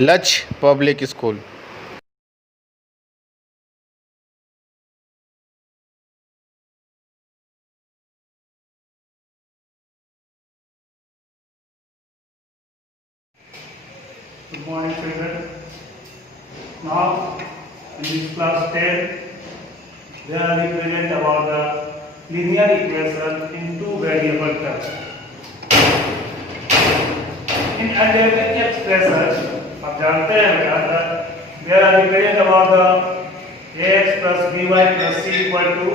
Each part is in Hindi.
लक्ष्य public school. Good morning, children. Now, in this class 10, we are present about the linear equation in two variable terms. In algebraic expression, आप जानते हैं बेटा, we are present about the ax plus by plus c equal to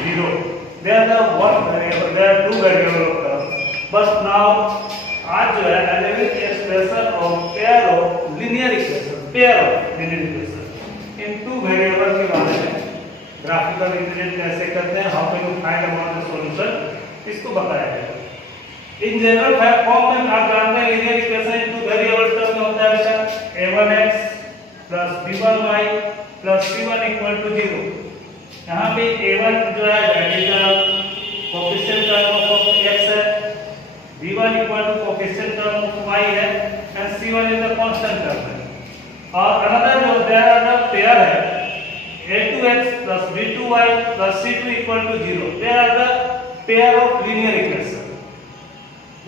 0. They are the one variable, they are two variable terms. But now, आज जो है algebraic expression of pair of linear equation in two variable के बारे में ग्राफिकल रिप्रेजेंट कैसे करते हैं, how can you find about the solution, इसको बताया जाएगा। इन जनरल फॉर्म में आप जानते हैं linear equation in two variable term में होता है बेटा a1x b1y c1 equal to 0। यहाँ पे a1 जो है that is the coefficient term of x है, b1 equal to coefficient term of y है and c1 is the constant term है। और अनदर जो देयर आर द पेयर है a2x b2y c2 equal to 0। There are the pair of linear equation.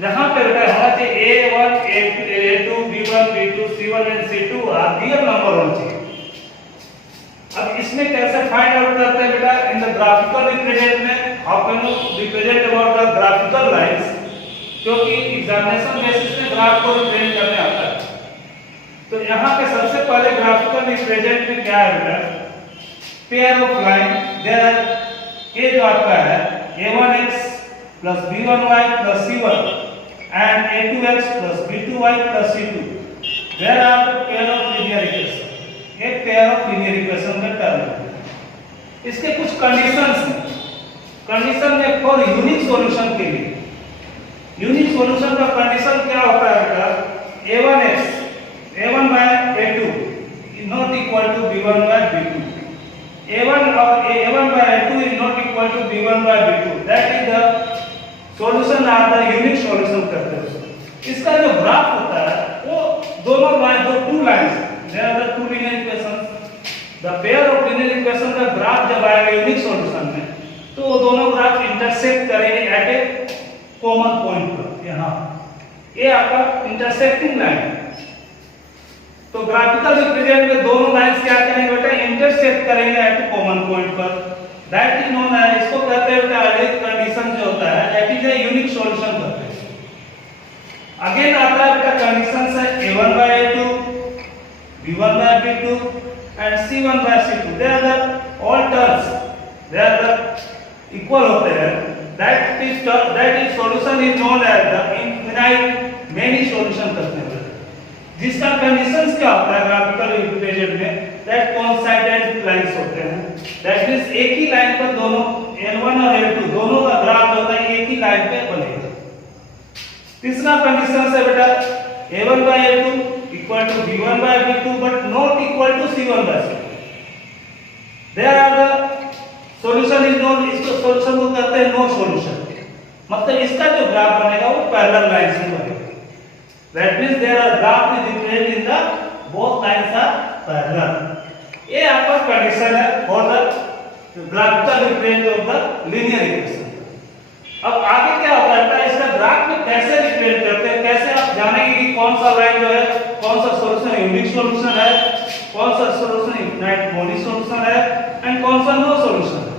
यहाँ पे बेटा होना चाहिए a1 a2 b1 b2 c1 and c2 are real number होना चाहिए। अब इसमें कैसे फाइंड आउट करते हैं बेटा, इन द ग्राफिकल रिप्रेजेंट में how can you represent about the graphical lines, क्योंकि एग्जामिनेशन बेसिस में ग्राफ को रिप्रेजेंट करने आता है। तो यहाँ पे सबसे पहले ग्राफिकल रिप्रेजेंट में क्या है बेटा, पेयर ऑफ लाइन देयर ये जो आपका है a1x plus b1y plus c1 and a2x plus b2y plus c2, there are the pair of linear equation। ये पेयर ऑफ linear equation का टर्म है। इसके कुछ कंडीशंस हैं। कंडीशन में फॉर यूनिक सॉल्यूशन के लिए, यूनिक सॉल्यूशन का कंडीशन क्या होता है बेटा, a1x a1 by a2 is not equal to b1 by b2, a1 by a2 is not equal to b1 by b2, that is the solution are the unique solution करते हैं। इसका जो ग्राफ होता है वो दोनों लाइन जो two lines there are the two linear equations, the pair of linear equation का ग्राफ जब आएगा यूनिक सॉल्यूशन में तो वो दोनों ग्राफ इंटरसेक्ट करेंगे एट ए कॉमन पॉइंट पर। यहाँ ये आपका इंटरसेक्टिंग लाइन है। तो ग्राफिकल रिप्रेजेंट में दोनों लाइंस क्या करेंगे बेटा, इंटरसेक्ट करेंगे एट ए कॉमन पॉइंट पर। दैट इज नोन है, इसको कहते हैं बेटा अलग कंडीशन जो होता है that is a unique solution कहते हैं। अगेन आता है बेटा कंडीशंस है a1 by a2 b1 by b2 and c1 by c2, they are the all terms, they are the equal होते हैं। That is solution is known as the infinite many solution कहते हैं, जिसका कंडीशंस क्या होता है ग्राफिकल रिप्रेजेंट में, दैट कोइंसाइडेंट लाइंस होते हैं। दैट मींस एक ही लाइन पर दोनों n1 और n2 दोनों का ग्राफ जो होता है एक ही लाइन पे बनेगा। तीसरा कंडीशन है बेटा a1 by a2 equal to b1 by b2 but not equal to c1 by c2। There are the solution is known, इसको सॉल्यूशन को कहते हैं नो सॉल्यूशन, मतलब इसका जो ग्राफ बनेगा वो पैरेलल लाइंस में बनेगा। That means there are graph is represented in the both lines are parallel। ये आपका कंडीशन है for the graphical represent of the linear equation. अब आगे क्या होता है, इसका ग्राफ में कैसे रिप्रेजेंट करते हैं, कैसे आप जानेंगे कि कौन सा लाइन जो है, कौन सा सॉल्यूशन यूनिक सॉल्यूशन है, कौन सा सॉल्यूशन इनफिनाइट मोनी सॉल्यूशन है एंड कौन सा नो सॉल्यूशन है।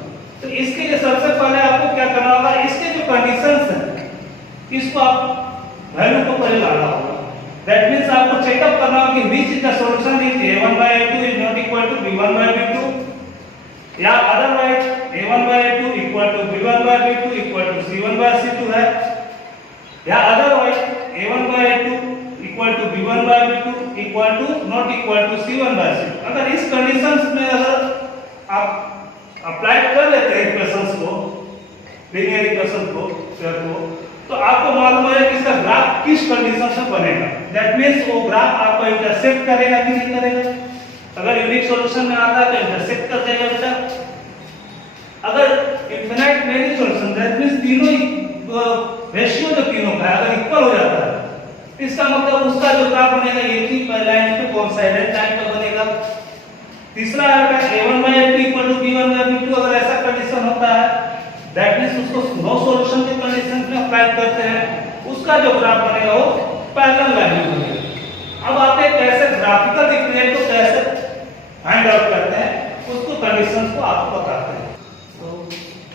तो इसके लिए सबसे पहले आपको क्या करना होगा, इसके जो कंडीशंस हैं इसको आप वैल्यू को पहले लाना होगा। दैट मींस आपको चेकअप करना होगा कि which is the solution is a1 by a2 is not equal to b1 by b2, या otherwise a1 by a2 equal to b1 by b2 equal to c1 by c2 है, या otherwise a1 by a2 equal to b1 by b2 equal to not equal to c1 by c2। अगर इस कंडीशंस में अगर आप अप्लाई कर लेते हैं इक्वेशंस को, लीनियर इक्वेशन को, तो आपको मालूम है कि इसका ग्राफ किस कंडीशन से बनेगा। दैट मींस वो ग्राफ आपको इंटरसेक्ट करेगा कि नहीं करेगा। अगर यूनिक सॉल्यूशन में आता है तो इंटरसेक्ट कर देगा बेटा। अगर infinite many solution that means तीनों रेशियो जो तीनों का अगर इक्वल हो जाता है इसका मतलब उसका जो ग्राफ बनेगा एक ही लाइन पे कौन सा है टाइम पर बनेगा। तीसरा है a1 by a2 equal to b1 by b2, अगर ऐसा कंडीशन होता है दैट मींस उसको नो सॉल्यूशन के कंडीशन में अप्लाई करते हैं, उसका जो ग्राफ बनेगा वो पैरेलल लाइन बनेगा। अब आप एक कैसे ग्राफिकल इक्वेशन को कैसे फाइंड आउट करते हैं उसको कंडीशंस को आपको बताते हैं। तो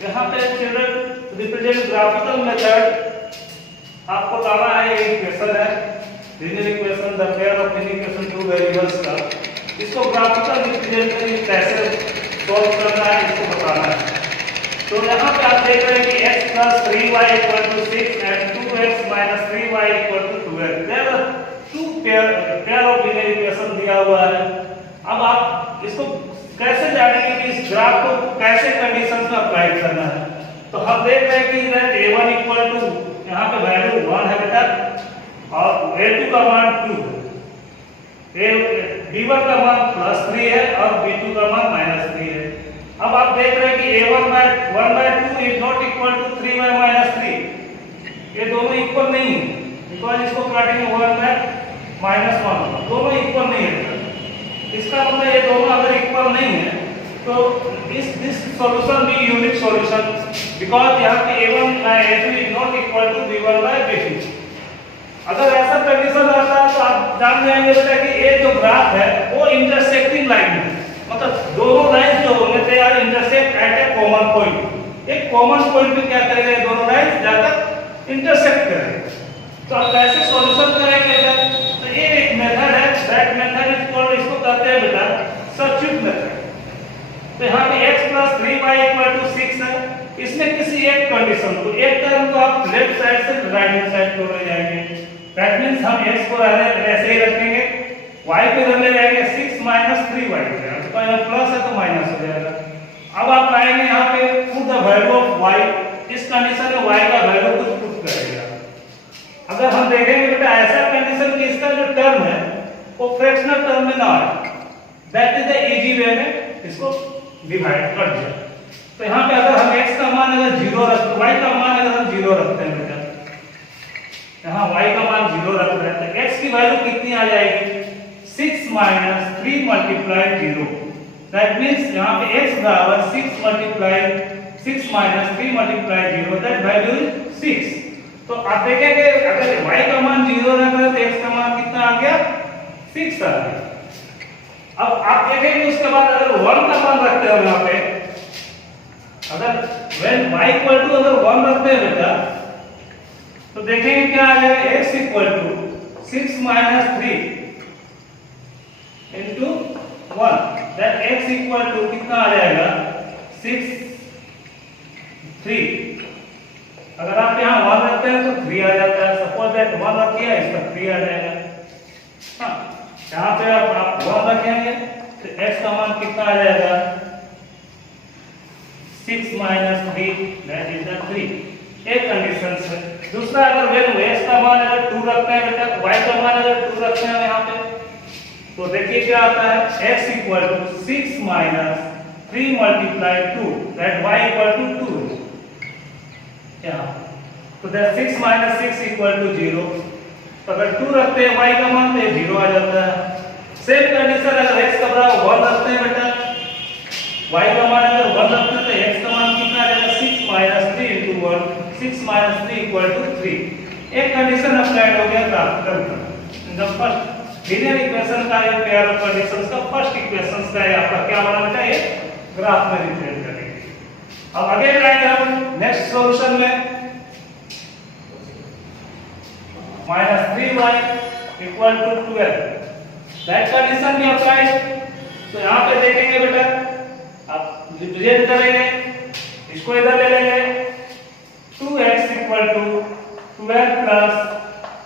यहाँ पे चिल्ड्रन रिप्रेजेंट ग्राफिकल मेथड आपको लाना है, ये इक्वेशन है linear equation the pair of linear equation two variables का, इसको ग्राफिकल रिप्रेजेंट कैसे सॉल्व करना है इसको बताना है। तो यहाँ पे आप देख रहे हैं कि x plus 3y equal to 6 and 2x minus 3y equal to 12, there are two pair of linear equation दिया हुआ है। अब आप इसको कैसे जानेंगे कि इस ग्राफ को कैसे कंडीशंस में अप्लाई करना है। तो हम देख रहे हैं कि इधर a1 इक्वल टू यहाँ पे वैल्यू 1 है बेटा और a2 का मान 2 है, b1 का मान +3 है और b2 का मान -3 है। अब आप देख रहे हैं कि a1 by 1 by 2 is not equal to 3 by -3, ये दोनों इक्वल नहीं है, बिकॉज़ इसको काटेंगे 1 by -1, दोनों इक्वल नहीं है। इसका मतलब ये दोनों अगर इक्वल नहीं है तो this solution be unique solution, because यहाँ पे a1 by a2 is not equal to b1 by b2। अगर ऐसा कंडीशन आता है तो आप जान जाएंगे बेटा कि ये जो ग्राफ है वो इंटरसेक्टिंग लाइन है, मतलब दोनों लाइन जो होंगे they are intersect at a common point. एक कॉमन पॉइंट पे क्या करेंगे, दोनों लाइन जाकर इंटरसेक्ट करेंगे। तो आप कैसे सॉल्यूशन करेंगे बेटा, तो ये एक मेथड है, दैट मेथड इज कॉल्ड, इसको कहते हैं बेटा सब्स्टिट्यूट मेथड। तो यहाँ पे x plus 3y equal to 6 है, इसमें किसी एक कंडीशन को, एक टर्म को आप लेफ्ट साइड से राइट हैंड साइड को ले जाएंगे, दैट मींस हम x को ऐसे ही रखेंगे, y पे रहने जाएंगे 6 minus 3y, तो यहाँ प्लस है तो माइनस हो जाएगा। अब आप लाएंगे यहाँ पे put the value of y, इस कंडीशन में y का वैल्यू कुछ पुट करेगा। अगर हम देखेंगे बेटा ऐसा कंडीशन कि इसका जो टर्म है वो फ्रैक्शनल टर्म में ना आए, that is the easy way में इसको डिवाइड कर दिया। तो यहाँ पे अगर हम x का मान अगर 0 रखते, y का मान अगर हम 0 रखते हैं बेटा, यहाँ y का मान 0 रख रहे हैं तो x की वैल्यू कितनी आ जाएगी, 6 minus 3 multiply 0, दैट मींस यहाँ पे x बराबर 6 minus 3 multiply 0, that value is 6। तो आप देखेंगे अगर y का मान 0 रख रहे हैं तो x का मान कितना आ गया, 6 आ गया। अब आप देखेंगे उसके बाद अगर 1 का मान रखते हैं यहाँ पे, अगर when y equal to अगर 1 रखते हैं बेटा तो देखेंगे क्या आ जाएगा, x equal to 6 minus 3 into 1, that x equal to कितना आ जाएगा, 6 3। अगर आप यहाँ 1 रखते हैं तो 3 आ जाता है, सपोज दैट 1 रखिए इसका 3 आ जाएगा। हाँ, यहाँ पे आप 1 रखेंगे तो x का मान कितना आ जाएगा, 6 minus 3, that is the 3, एक कंडीशन है। दूसरा अगर वैल्यू x का मान अगर 2 रखते हैं बेटा, y का मान अगर 2 रखते हैं यहाँ पे तो देखिए क्या आता है, x equal to 6 minus 3 multiply 2, that y equal to 2, क्या तो that 6 minus 6 equal to 0। तो अगर 2 रखते हैं y का मान तो 0 आ जाता है। सेम कंडीशन अगर x का बराबर 1 रखते हैं बेटा, y का मान अगर 1 रखते हैं तो x का मान कितना आ जाएगा, 6 minus 3 into 1, 6 minus 3 equal to 3। एक कंडीशन अप्लाइड हो गया ग्राफिकल का, द फर्स्ट लीनियर इक्वेशन का, ये पेयर ऑफ कंडीशंस का फर्स्ट इक्वेशंस का, ये आपका क्या बना बेटा, ये ग्राफ में रिप्रेजेंट करेंगे। अब अगेन आएंगे हम नेक्स्ट सॉल्यूशन में, -3y equal to 12, that condition भी अप्लाइड। तो यहाँ पे देखेंगे बेटा, आप रिप्रेजेंट करेंगे, इसको इधर ले लेंगे, 2x equal to 12 plus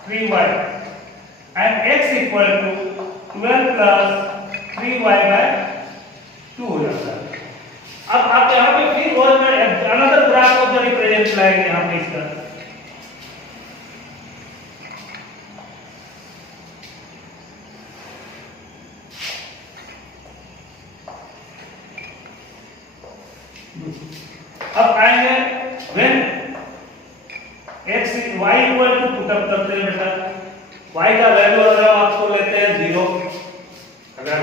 3y and x equal to 12 plus 3y by 2 हो जाता है। अब आप यहाँ पे फिर और another graph of the represent लाएंगे यहाँ पे इसका, अब आएंगे when x y equal to put up करते हैं बेटा, y का वैल्यू अगर हम आपको लेते हैं 0, अगर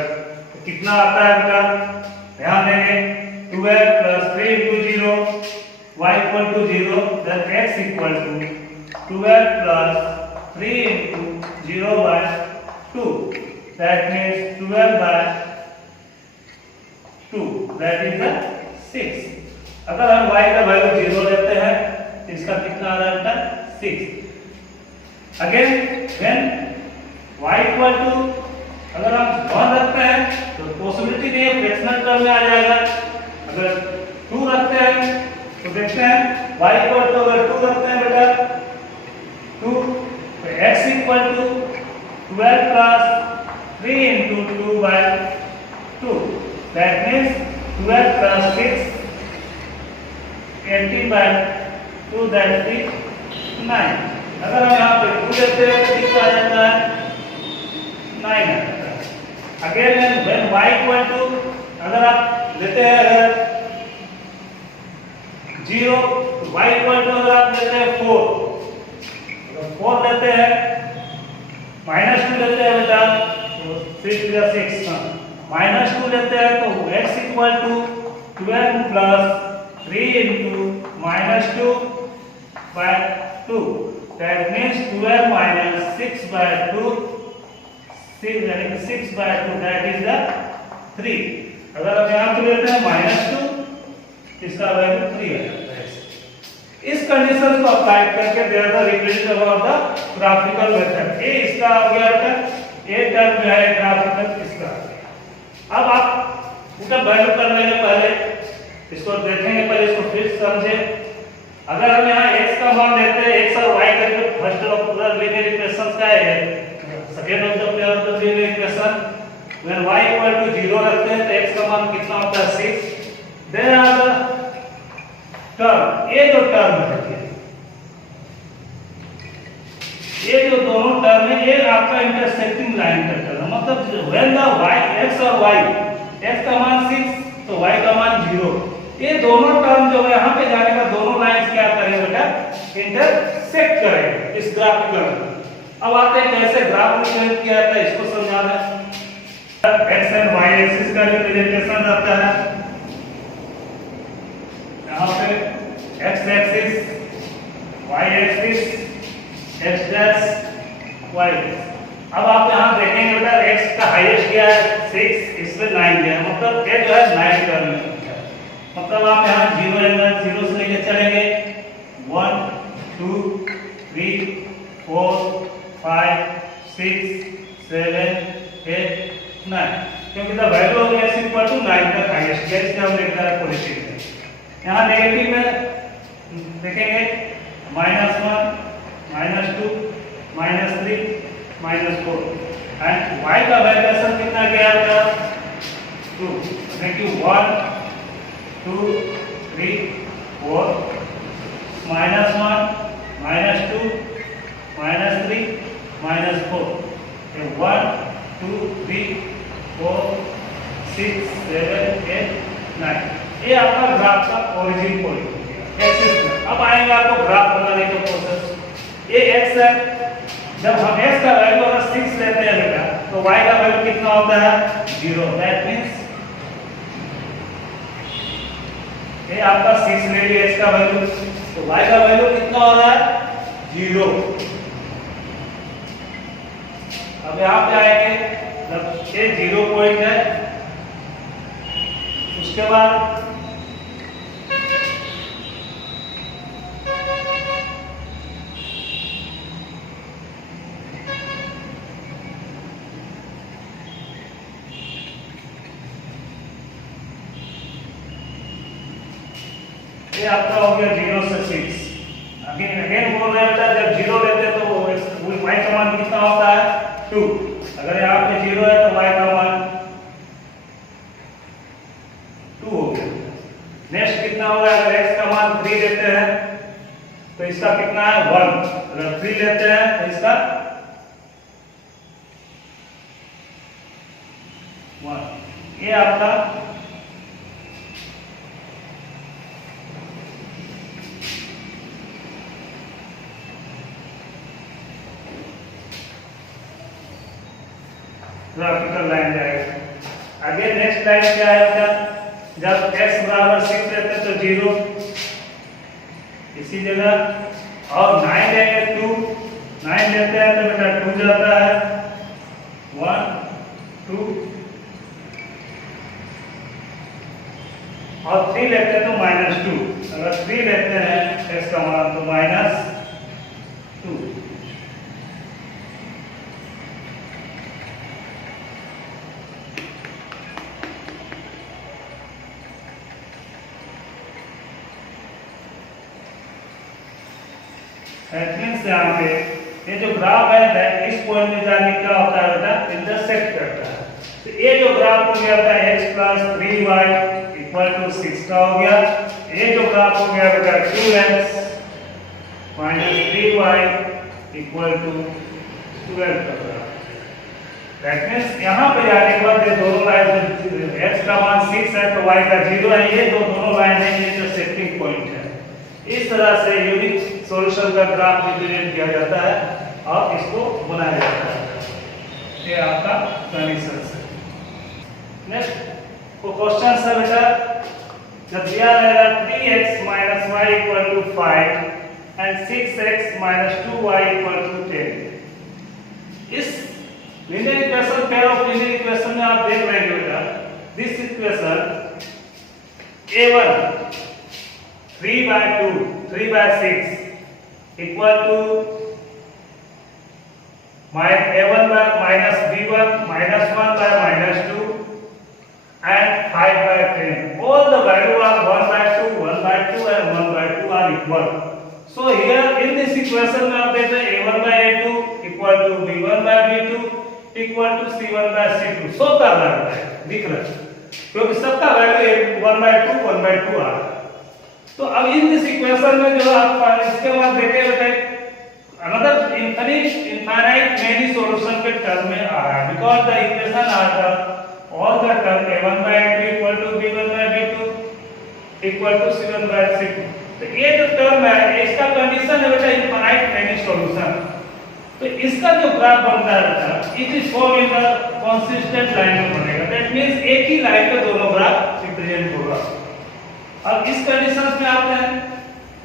तो कितना आता है बेटा, ध्यान देंगे 12 plus 3 into 0 y equal to 0, then x equal to 12 plus 3 into 0 by 2, that means 12 by 2, that is the 6. अगर हम y का वैल्यू 0 लेते हैं तो इसका कितना आ रहा है, 6. Again when y equal to, अगर हम 1 रखते हैं तो पॉसिबिलिटी नहीं है, फ्रैक्शनल टर्म में आ जाएगा. अगर 2 रखते हैं तो देखते हैं y इक्वल टू, अगर 2 रखते हैं बेटा 2, तो x equal to 12 plus 3 into 2 by 2, that means 12 plus 6 18 by 2, that is 9. अगर हम यहाँ पे 2 लेते हैं तो कितना आ जाता है, 9 आ जाता है. Again when y equal to, अगर आप लेते हैं अगर 0, तो y इक्वल टू अगर आप लेते हैं 4, अगर 4 लेते हैं -2 लेते हैं बेटा तो 6 या 6, -2 लेते हैं तो x equal to 12 plus 3 into -2 by 2, that means 12 minus 6 by 2, 6 यानी कि 6 by 2, that is the 3. अगर हम यहाँ पे लेते हैं -2, इसका वैल्यू 3 आ जाता है. इस कंडीशन को अप्लाई करके there the representation of the graphical method. ये इसका हो गया था, ये टर्म जो है ग्राफिकल इसका. अब आप इसका वैल्यू कर लेंगे, पहले इसको देखेंगे, पहले इसको फिर समझे. अगर हम यहाँ x का मान लेते हैं, x और y करके फर्स्ट ऑफ पूरा लीनियर इक्वेशन का है, second of the pair of the linear equation, when y equal to 0 रखते हैं तो x का मान कितना होता है, 6. देयर आर द टर्म, ये जो टर्म है, ये जो दोनों टर्म है, ये आपका इंटरसेक्टिंग लाइन का टर्म, मतलब व्हेन द y, x और y, x का मान 6 तो y का मान 0, ये दोनों टर्म जो है यहाँ पे जाने का दोनों लाइंस क्या करेंगे बेटा, इंटरसेक्ट करेंगे इस ग्राफिकल में. अब आते हैं कैसे ग्राफ रिप्रेजेंट किया जाता है, इसको समझाना है. x एंड y एक्सिस का रिप्रेजेंटेशन रहता है यहाँ पे, x axis, y axis, x dash, y. अब आप यहाँ देखेंगे बेटा x का हाईएस्ट क्या है, 6, इसमें 9 गया, मतलब ये जो है 9 टर्म है. मतलब आप यहाँ 0 एंगल 0 से लेके चलेंगे 1 2 3 4 5 6 7 8 9, क्योंकि the value of x equal to 9 तक हाईएस्ट है, इसलिए हम लिख रहे हैं पॉजिटिव में. यहाँ नेगेटिव में देखेंगे -1 -2 -3 -4, एंड y का वैल्यूएशन कितना गया था, 2. देखिए 1 2 3 4 -1 -2 -3 -4, 1 2 3 4 6 7 8 9. ये आपका ग्राफ का ओरिजिन पॉइंट हो गया एक्सिस में. अब आएंगे आपको ग्राफ बनाने का प्रोसेस. ये x है, जब हम x का वैल्यू अगर 6 लेते हैं बेटा तो y का वैल्यू कितना होता है, 0. दैट मींस ये आपका 6 ले लिया x का वैल्यू, तो y का वैल्यू कितना हो रहा है, 0. अब यहाँ पे आएंगे, जब ये 0 पॉइंट है, उसके बाद ये आपका हो गया 0 से 6. अगेन बोल रहे हैं जब 0 लेते हैं तो y का मान कितना होता है, 2. अगर यहाँ पे 0 है तो y का मान 2 हो गया. नेक्स्ट कितना होगा, अगर x का मान 3 लेते हैं तो इसका कितना है, 1. अगर 3 लेते हैं तो इसका 1. ये आपका ग्राफिकल लाइन जाएगा। आगे नेक्स्ट लाइन क्या है बेटा, जब x बराबर 6 रहता है तो 0 इसी जगह, और 9 लेंगे 2, 9 लेते हैं तो बेटा 2 जाता है 1 2, और 3 लेते हैं तो -2, अगर 3 लेते हैं x का मान तो -2। मीन्स यहाँ पे ये जो ग्राफ है इस पॉइंट में जाने क्या होता है बेटा, इंटरसेक्ट करता है। तो ये जो ग्राफ हो गया था x + 3y = 6 का हो गया, ये जो ग्राफ हो गया बेटा 2x - 3y = 12 का ग्राफ। दैट मींस यहाँ पे जाने के बाद ये दोनों लाइन, x का मान 6 है तो y का 0 है, ये दोनों लाइन है, ये इंटरसेक्टिंग पॉइंट है। इस तरह से यूनिक सॉल्यूशन का ग्राफ रिप्रेजेंट किया जाता है और इसको बनाया जाता है। ये आपका कंडीशन है। नेक्स्ट क्वेश्चन है बेटा, जब दिया रहेगा 3x - y = 5 and 6x - 2y = 10। इस linear equation, pair of linear equation में आप देख रहे हैं बेटा, this equation a1 3/2 3/6 equal to a1 by -b1 -1 by -2 and 5/10. All the value are 1/2 1/2 and 1/2 are equal. So here in this equation में आप देखते हैं a1/a2 equal to b1/b2 equal to c1/c2. सो कर रहा है, दिख रहा है, क्योंकि सबका वैल्यू 1/2 1/2 आ रहा है। तो अब इन दिस इक्वेशन में जो आप इसके बाद देखे बेटा अनदर इनफाइनाइट मेनी सॉल्यूशन के टर्म में आ रहा है, because the equation are the all the term a1/a2 equal to b1/b2 equal to c1/c2। तो ये जो टर्म है इसका कंडीशन है बेटा इनफाइनाइट मेनी सॉल्यूशन। तो इसका जो ग्राफ बनता है बेटा it is form in the consistent line में बनेगा। दैट मींस एक ही लाइन पे दोनों ग्राफ रिप्रेजेंट होगा। अब इस कंडीशन में आते हैं,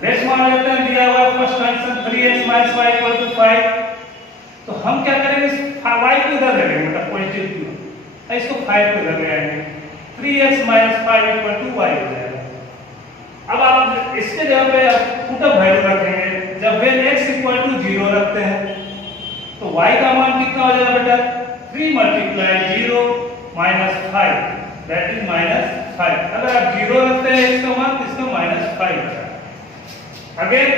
लेट्स मान लेते हैं दिया हुआ फर्स्ट कंडीशन 3x - y = 5। तो हम क्या करेंगे, y को इधर ले लेंगे बेटा पॉजिटिव क्यू, इसको 5 को इधर ले आएंगे, 3x - 5 = y हो जाएगा। अब आप इसके जगह पे पुटअप वैल्यू रखेंगे, जब when x = 0 रखते हैं तो y का मान कितना हो जाएगा बेटा, 3 × 0 - 5 दैट इज -5। अगर आप 0 रखते हैं x का मान तो इसका -5 होगा। अगेन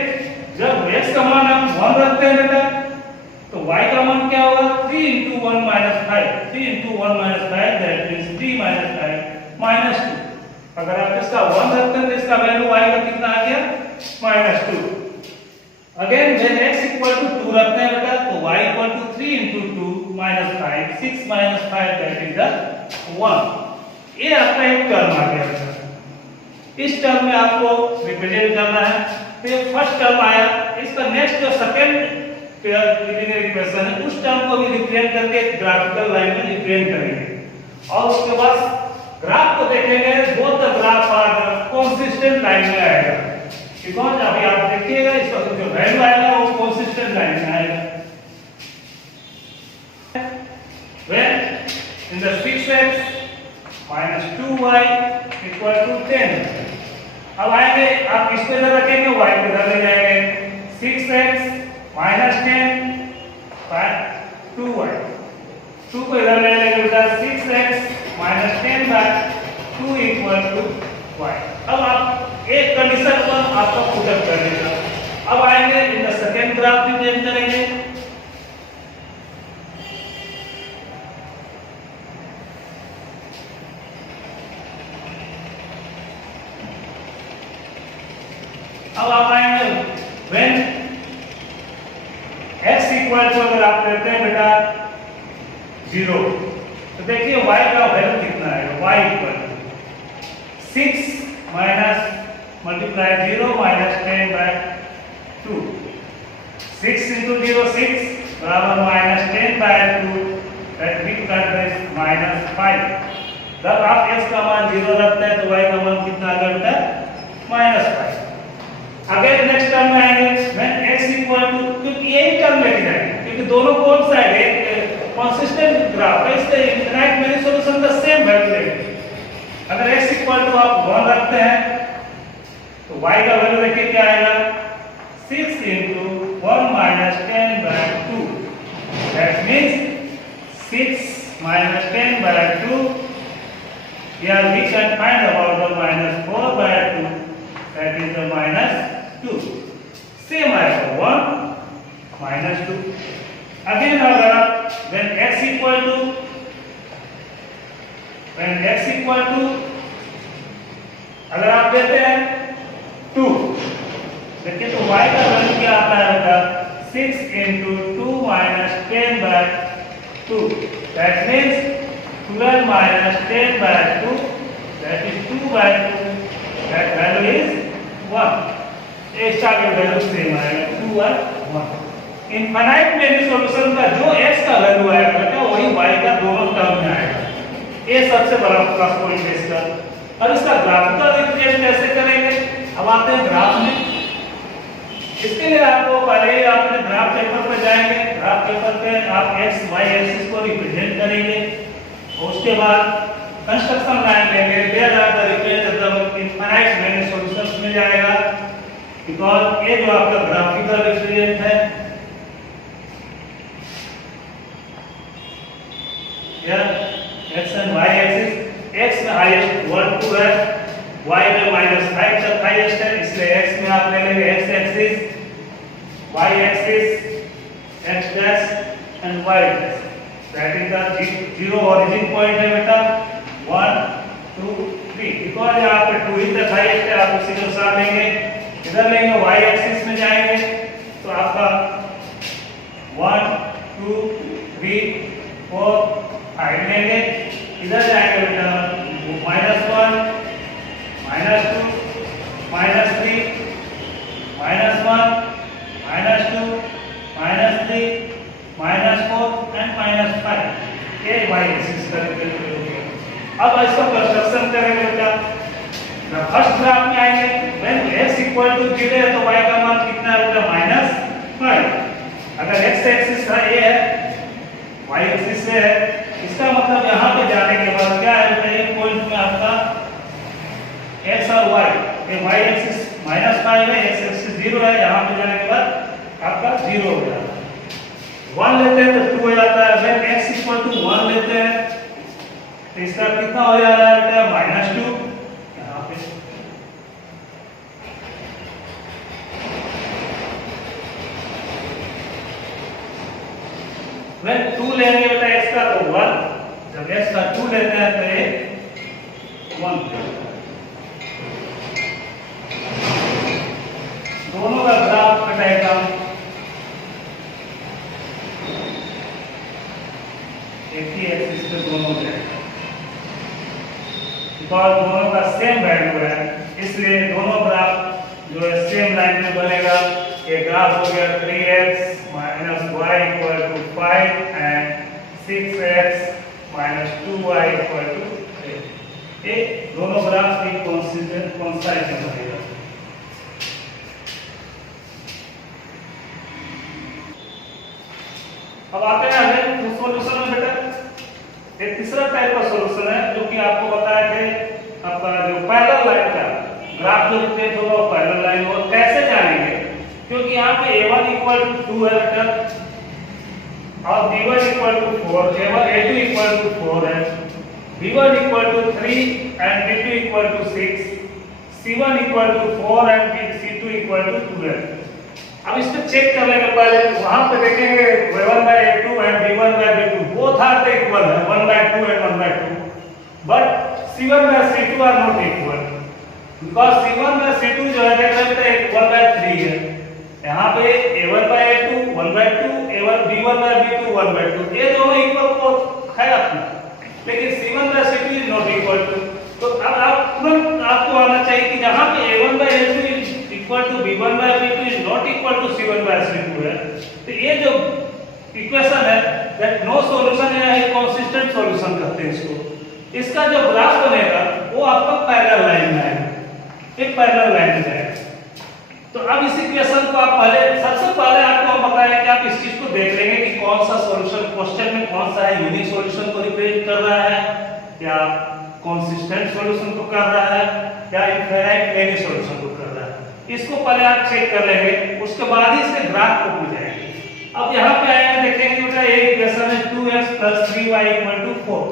जब x का मान आप 1 रखते हैं बेटा तो y का मान क्या होगा, 3 × 1 - 5 3 × 1 - 5 दैट इज 3 - 5 -2। अगर आप इसका 1 रखते हैं तो इसका वैल्यू y का कितना आ गया, -2। अगेन when x = 2 रखते हैं बेटा तो y = 3 × 2 - 5 6 - 5 दैट इज द 1। ये आपका एक टर्म आ गया। इस टर्म में आपको रिप्रेजेंट करना है। तो ये फर्स्ट टर्म आया, इसका नेक्स्ट जो सेकंड लीनियर इक्वेशन है उस टर्म को भी रिप्रेजेंट करके एक ग्राफिकल लाइन में रिप्रेजेंट करेंगे और उसके बाद ग्राफ को देखेंगे, both the graph are consistent line में आएगा। बिकॉज़ अभी आप देखिएगा इसका जो वैल्यू आएगा वो कंसिस्टेंट लाइन में आएगा। when in the 6x - 2y = 10। अब आएंगे आप इस पे इधर रखेंगे, y पे इधर ले जाएंगे, 6x - 10 / 2y 2 को इधर ले लेंगे बेटा, 6x - 10/2 = y। अब आप एक कंडीशन पर आपका पुटअप कर देगा। अब आएंगे in the second graph represent करेंगे। अब आप आएंगे when x = अगर आप लेते हैं बेटा 0 तो देखिए y का वैल्यू कितना है, y = 6 - 0 - 10/2 6 × 0 6 = -10/2 that we cut by -5। जब आप x का मान 0 रखते हैं तो y का मान कितना आ गया बेटा -5। अगेन नेक्स्ट टर्म में आएंगे व्हेन x इक्वल टू, क्योंकि यही टर्म लेके जाएंगे क्योंकि दोनों कौन सा है कंसिस्टेंट ग्राफ है, इसलिए इनफाइनाइट मेनी सॉल्यूशन का सेम वैल्यू लेंगे। अगर x इक्वल टू आप 1 रखते हैं तो y का वैल्यू देखिए क्या आएगा 6 into 1 minus 10 by 2। That means 6 minus 10 by 2. Here we can find about the -4 by 2. That is the -2. Same as 1 -2. Again अगर when x equal to अगर आप लेते हैं 2, देखिए तो y का वैल्यू क्या आता है बेटा 6 into 2 minus 10 by 2। That means 12 minus 10 by 2, that is 2 by 2, that value is 1। इसका भी वैल्यू सेम आएगा 2 और 1। इनफाइनाइट मेनी सॉल्यूशन का जो x का वैल्यू आएगा बेटा वही y का दोनों टर्म में आएगा। ये सबसे बड़ा प्लस पॉइंट है इसका। और इसका ग्राफिकल रिप्रेजेंट कैसे करेंगे, अब आते हैं ग्राफ में। इसके लिए आपको पहले ही आपने ग्राफ पेपर पर जाएंगे, ग्राफ पेपर पे आप x y एक्सिस को रिप्रेजेंट करेंगे और उसके बाद कंस्ट्रक्शन लाइन लेंगे, where are the represent of infinite many solutions में जाएगा, बिकॉज़ ये जो आपका ग्राफिकल रिप्रेजेंट है या x and y axis, x में हाईएस्ट 1 2 है, y में -5 तक हाईएस्ट है, इसलिए x में आप ले लेंगे x axis, y axis, x dash and y dash। That is the zero origin point है बेटा 1 2 3। बिकॉज यहाँ पे 2 ही तक हाईएस्ट है, आप उसी के अनुसार लेंगे। इधर लेंगे y एक्सिस में जाएंगे तो आपका 1 2 3 4 5 लेंगे। इधर जाएंगे बेटा -1 -2 -3 -1 -2 -3 -4 and -5। ये y एक्सिस का रिप्रेजेंट हो गया। अब इसका कंस्ट्रक्शन करेंगे बेटा। फर्स्ट ग्राफ में आएंगे व्हेन x इक्वल टू 0 है तो y का मान कितना है बेटा -5। अगर x एक्सिस का ये है y एक्सिस से है, इसका मतलब यहाँ पे जाने के बाद क्या है बेटा, एक पॉइंट में आपका x और y, ये y एक्सिस -5 है, x एक्सिस 0 है, यहाँ पे जाने के बाद आपका 0 हो जाता है। 1 लेते हैं तो 2 हो जाता है। व्हेन x इक्वल टू 1 लेते हैं तो इसका कितना हो जा रहा है बेटा -2। यहाँ पे व्हेन 2 लेंगे बेटा x का तो 1, जब x का 2 लेते हैं तो ये 1 दोनों का ग्राफ का डायग्राम एक ही एक्सिस पे दोनों जाएगा, बिकॉज दोनों का सेम वैल्यू है, इसलिए दोनों ग्राफ जो है सेम लाइन में बनेगा। ये ग्राफ हो गया 3x - y = 5 and 6x - 2y = 3। ये दोनों ग्राफ की कांस्टेंट कांस्टेंट बनेगा। अब आते हैं आगे उस सॉल्यूशन में बेटा। एक तीसरा टाइप का सॉल्यूशन है जो कि आपको बताया कि आपका जो पैरेलल लाइन का ग्राफ जो रिप्रेजेंट होगा वो पैरेलल लाइन होगा। कैसे जानेंगे, क्योंकि यहाँ पे a1 = 2 है बेटा और b1 = 4, a2 = 4 है, b1 = 3 and b2 = 6, c1 = 4 and c2 = 2 है। अब इसमें चेक कर लेंगे पहले, वहां पे देखेंगे a1/a2 and b1/b2 both are equal है, 1/2 and 1/2, but c1/c2 are not equal, because c1/c2 जो है देख सकते हैं 1/3 है। यहाँ पे a1/a2 1/2, b1/b2 1/2, ये दोनों इक्वल को है अपना, लेकिन c1/c2 is not equal to. तो अब आप तुरंत आपको आना चाहिए कि जहाँ पे a1/a2 equal to b1/b2 is not equal to c1/c2 है, तो ये जो इक्वेशन है दैट नो सॉल्यूशन है, एक कंसिस्टेंट सॉल्यूशन कहते हैं इसको। इसका जो ग्राफ बनेगा वो आपका पैरेलल लाइन में आएगा, एक पैरेलल लाइन में जाएगा। तो अब इस इक्वेशन को आप सबसे पहले आपको हम बताएं कि आप इस चीज को देख लेंगे कि कौन सा सॉल्यूशन क्वेश्चन में कौन सा है, यूनिक सॉल्यूशन को रिप्रेजेंट कर रहा है या कंसिस्टेंट सॉल्यूशन को कर रहा है या इनफाइनाइट एनी सॉल्यूशन को कर रहा है। इसको पहले आप चेक कर लेंगे, उसके बाद ही इसके ग्राफ को पूछ जाएंगे। अब यहाँ पे आएंगे, देखेंगे बेटा ये इक्वेशन है 2x + 3y = 4।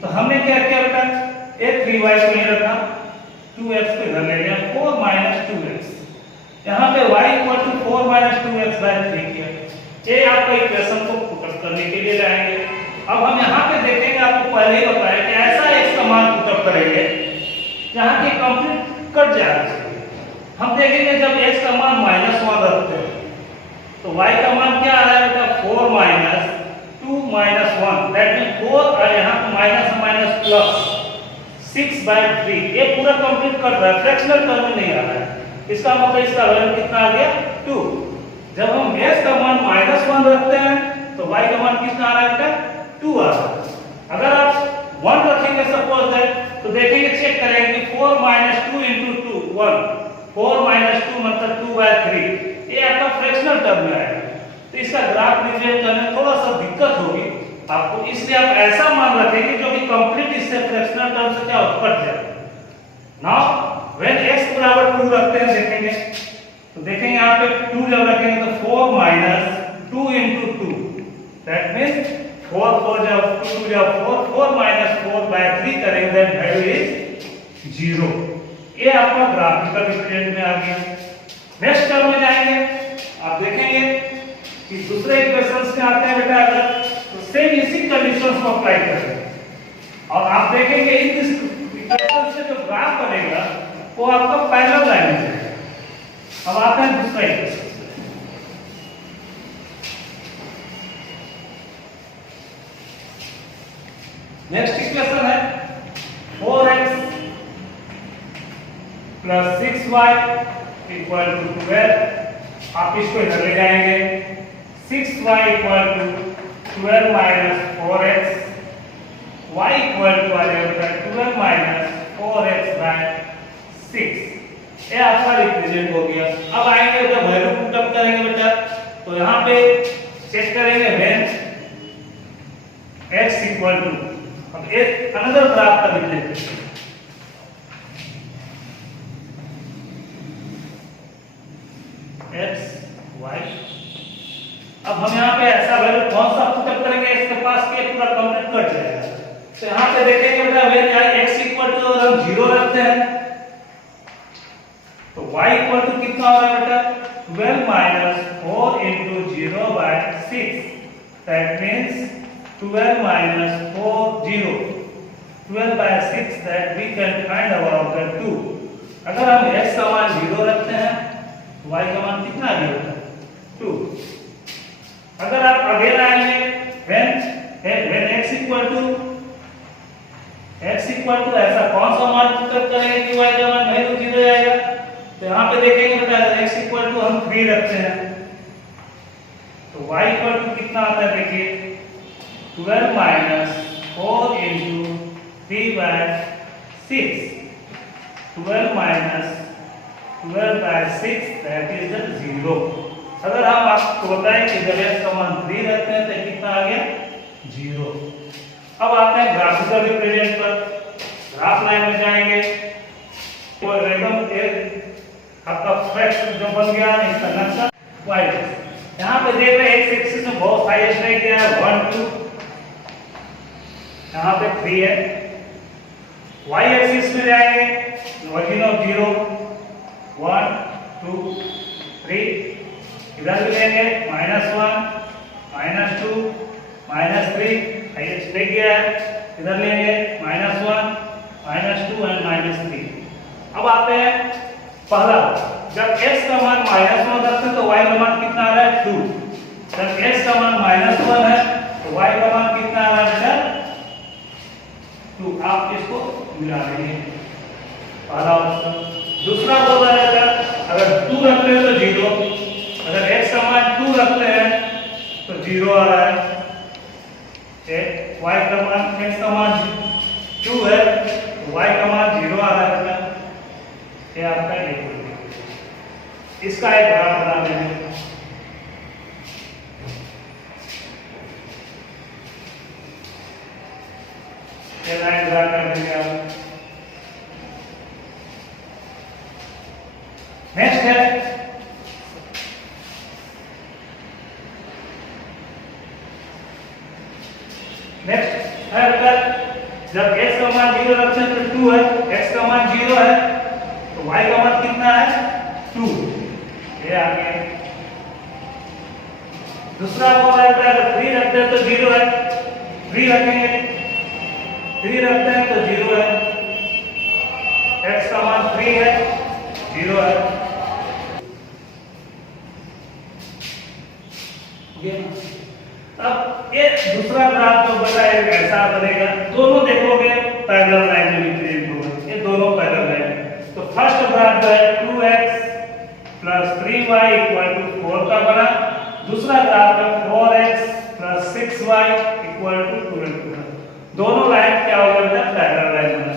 तो हमने क्या किया बेटा, ये 3y को यहीं रखा, 2x को इधर ले लिया, 4 - 2x। यहाँ पे y = 4 - 2x/3 किया। ये आपका इक्वेशन को पुटअप करने के लिए लाएंगे। अब हम यहाँ पे देखेंगे, आपको पहले ही बताया कि ऐसा x का मान पुटअप करेंगे जहाँ की कंप्लीट कट जाना चाहिए। हम देखेंगे जब x का मान -1 रखते हैं तो y का मान क्या आ रहा है बेटा, 4 - 2 - 1, दैट मींस 4 और यहाँ पे माइनस प्लस 6/3। ये पूरा कंप्लीट कट रहा है, फ्रैक्शनल टर्म में नहीं आ रहा है। इसका मतलब इसका वैल्यू कितना आ गया, 2। जब हम x का मान -1 रखते हैं तो y का मान कितना आ रहा है बेटा, 2 आ रहा है। अगर आप 1 रखेंगे सपोज दैट, तो देखेंगे, चेक करेंगे कि 4 - 2 × 2 1, 4 - 2 मतलब 2/3। ये आपका फ्रैक्शनल टर्म में आएगा। तो इसका ग्राफ रिप्रेजेंट करने में थोड़ा सा दिक्कत होगी आपको, इसलिए आप ऐसा मान रखेंगे जो कि कंप्लीट इससे फ्रैक्शनल टर्म से क्या कट जाए। नाउ व्हेन x = 2 रखते हैं, देखेंगे तो देखेंगे यहाँ पे 2 जब रखेंगे तो 4 - 2 × 2, दैट मींस 4 4 जब 2 जब 4 4 - 4/3 करेंगे, दैट वैल्यू इज 0। ये आपका ग्राफिकल रिप्रेजेंट में आ गया। नेक्स्ट टर्म में जाएंगे, आप देखेंगे कि दूसरे इक्वेशंस में आते हैं बेटा, अगर तो सेम इसी कंडीशंस को अप्लाई करेंगे और आप देखेंगे इस इक्वेशन से जो ग्राफ बनेगा वो आपका पैरेलल लाइन में जाएगा। अब आते हैं दूसरा इक्वेशन। नेक्स्ट इक्वेशन है 4x + 6y = 12। आप इसको इधर ले जाएंगे, 6y = 12 - 4x, y = 12 - 4x/6। ये आपका रिप्रेजेंट हो गया। अब आएंगे जब वैल्यू पुटअप करेंगे बेटा, तो यहाँ पे चेक करेंगे व्हेन x = अब एक अनदर ग्राफ का रिप्रेजेंटेशन, x y। अब हम यहाँ पे ऐसा वैल्यू कौन सा पुटअप करेंगे, इसके पास के पूरा कंप्लीट कट जाएगा। तो यहाँ पे देखेंगे बेटा व्हेन x = अगर हम 0 रखते हैं तो y = कितना हो रहा है बेटा, 12 - 4 × 0/6, that means 12 - 4 0, 12/6, that we can find our answer 2। अगर हम x का मान 0 रखते हैं तो y का मान कितना आ गया, 2। अगर आप अगेन आएंगे व्हेन x = ऐसा कौन सा मान पुटअप करेंगे कि y का मान वैल्यू 0 आएगा। तो यहाँ पे देखेंगे बेटा x = हम 3 रखते हैं तो y = कितना आता है, देखिए 12 - 4 × 3/6, 12 - 12/6, दैट इज 0। अगर हम आपको बताएं कि जब x का मान 3 रखते हैं तो कितना आ गया, 0। अब आते हैं ग्राफिकल रिप्रेजेंट पर। ग्राफ लाइन में जाएंगे तो एकदम आपका फ्लैक्स जो बन गया इसका नक्शा y। यहाँ पे देख रहे हैं x एक्सिस में बहुत हाईएस्ट है क्या है, 1 2, यहाँ पे 3 है। y एक्सिस में जाएंगे, ओरिजिन ऑफ 0 1 2 3, इधर भी लेंगे -1 -2 -3, हाईएस्ट देख गया है। इधर लेंगे -1 -2 और -3। अब आते हैं पहला, जब x का मान -1 रखते हैं तो y का मान कितना आ रहा है, 2। जब x का मान -1 है तो y का मान कितना आ रहा है, 2। आप इसको मिला लेंगे, पहला ऑप्शन। दूसरा बोल रहा है अगर 2 रखते हैं तो 0, अगर x का मान 2 रखते हैं तो जीरो आ रहा है, y का मान x का मान 2 है तो y का मान 0 आ रहा है बेटा, ये आपका इसका एक ग्राफ बना देंगे। ये लाइन ड्रा कर देंगे आप। नेक्स्ट है नेक्स्ट है बेटा, जब x का मान 0 रखते हैं तो 2 है, x का मान 0 है तो y का मान कितना है 2, ये आ गया। दूसरा बोला है अगर 3 रखते हैं तो 0 है, 3 रखेंगे, 3 रखते हैं तो 0 है, x का मान 3 है 0 है। अब ये दूसरा ग्राफ जो बना है ऐसा बनेगा, दोनों देखोगे पैरेलल लाइन में रिप्रेजेंट होगा, ये दोनों पैरेलल लाइन। तो फर्स्ट ग्राफ जो है 2x plus 3y equal to 4 का बना, दूसरा ग्राफ है 4x plus 6y equal to 12 का। दोनों लाइन क्या हो गया पैरेलल लाइन बना।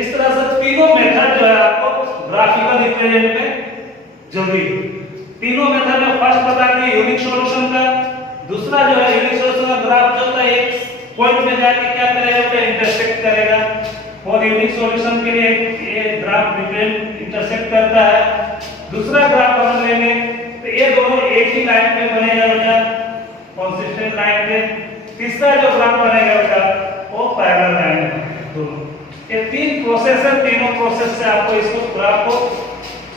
इस तरह से तीनों मेथड जो है आपको ग्राफिकल रिप्रेजेंट में जरूरी है। तीनों मेथड में फर्स्ट बता दिए यूनिक सॉल्यूशन का, दूसरा जो है यूनिक सॉल्यूशन का ग्राफ जो होता है एक पॉइंट में जाके क्या करेगा तो इंटरसेक्ट करेगा, और यूनिक सॉल्यूशन के लिए ये ग्राफ डिफरेंट इंटरसेक्ट करता है। दूसरा ग्राफ हम लेंगे तो ये दोनों एक ही लाइन पे बनेगा बेटा, कंसिस्टेंट लाइन पे। तीसरा जो ग्राफ बनेगा बेटा वो पैरेलल लाइन है दोनों। ये तीन प्रोसेस है, तीनों प्रोसेस से आपको इसको ग्राफ को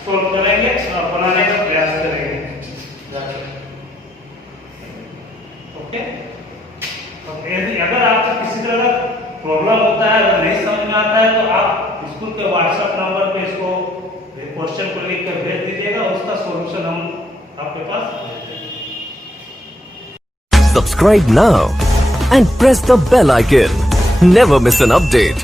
सोल्व करेंगे और बनाने का प्रयास करेंगे। ओके, तो यदि अगर आपको किसी तरह का प्रॉब्लम होता है, अगर नहीं समझ में आता है तो आप स्कूल के व्हाट्सएप नंबर पे इसको क्वेश्चन को लिख कर भेज दीजिएगा, उसका सॉल्यूशन हम आपके पास भेज देंगे। Subscribe now and press the bell icon. Never miss an update.